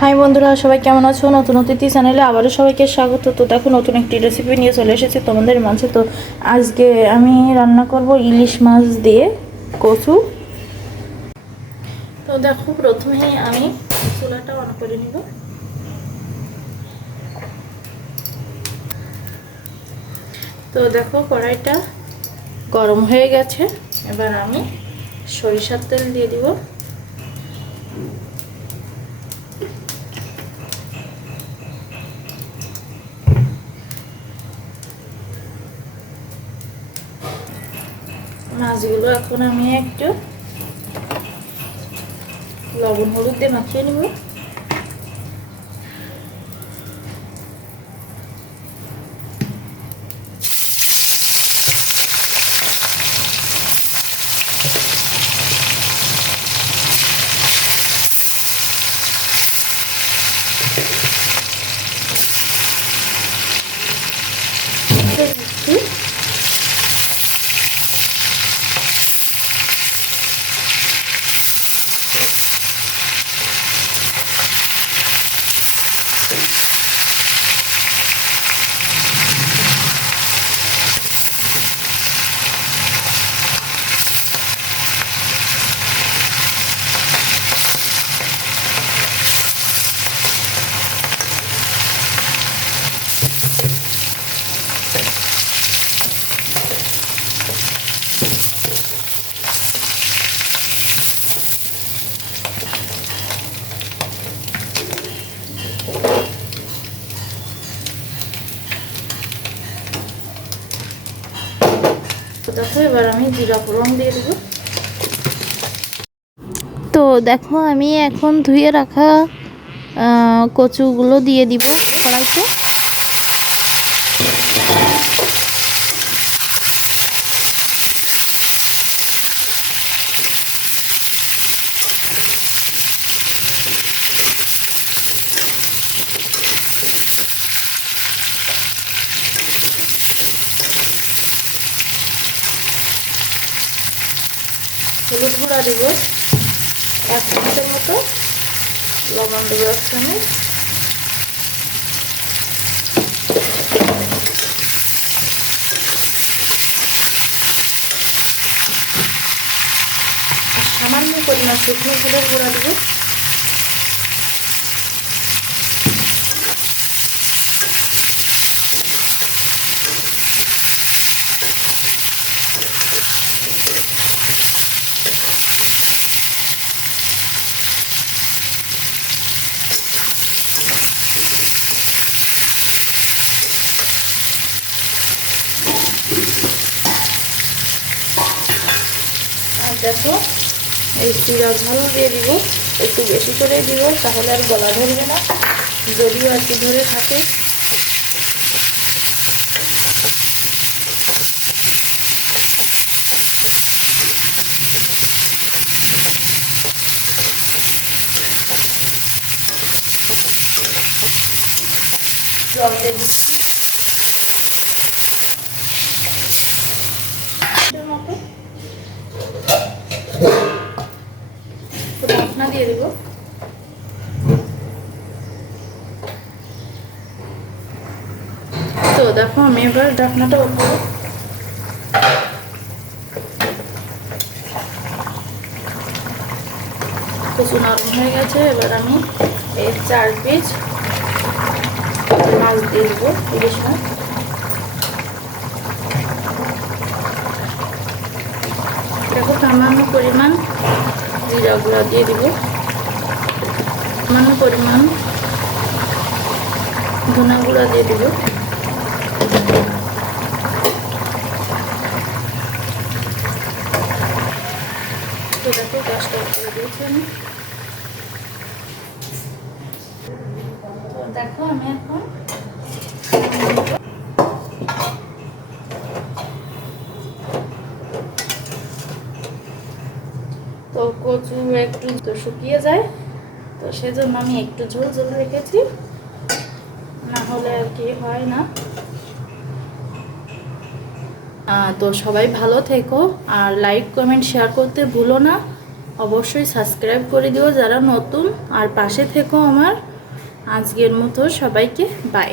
High বন্ধুরা, সবাই কেমন আছো? নতুন অতিথি চ্যানেলে আবারও সবাইকে স্বাগত। তো দেখো, নতুন একটি রেসিপি নিয়ে চলে এসেছি তোমাদের মাঝে। তো আজকে আমি রান্না করব ইলিশ মাছ দিয়ে কচু। তো দেখো, প্রথমেই আমি চুলাটা অন করে নিব। তো দেখো, কড়াইটা গরম হয়ে গেছে। এবার আমি সরিষার তেল দিয়ে দিব। মাছগুলো এখন আমি একটু লবণ হলুদ দিয়ে মাখিয়ে নিব। দেখো, এবার আমি জিরা ফোড়ন দিয়ে দেবো। তো দেখো, আমি এখন ধুয়ে রাখা কচুগুলো দিয়ে দিব কড়াইতে। হলুদ গুঁড়া দিব 1 চামচের মতো, লবণ দেবো 1 চামচ, আর সামান্য পরিমাণ শুকনো হলুদ গুঁড়া দেবো। দেখো, এই জিরা ঝাল দিয়ে দিব, একটু বেশি করে দিব, তাহলে আর গলা ধরবে না, যদিও আর কি ধরে থাকে। জল দিয়ে দিচ্ছি মতো, ঢাকনা দিয়ে দেব। তো দেখো, আমি এবার ঢাকনাটা উপরে কচু নরম হয়ে গেছে। এবার আমি এই 4 পিস মাছ দিয়ে দেবো, ইলিশ মাছ। দেখো, সামান্য পরিমাণ জিরা গুঁড়া দিয়ে দিব, সামান্য পরিমাণ ধনা গুঁড়া দিয়ে দিব। তো দেখো, গ্যাসটা করে দিয়েছি আমি। তো দেখো, আমি এখন তো কচু একটু তো শুকিয়ে যায়, তো সেজন্য আমি একটু ঝোল ঝোল রেখেছি, না হলে আর কি হয় না। তো সবাই ভালো থেকো, আর লাইক কমেন্ট শেয়ার করতে ভুলো না। অবশ্যই সাবস্ক্রাইব করে দিও যারা নতুন, আর পাশে থেকো আমার। আজকের মতো সবাইকে বাই।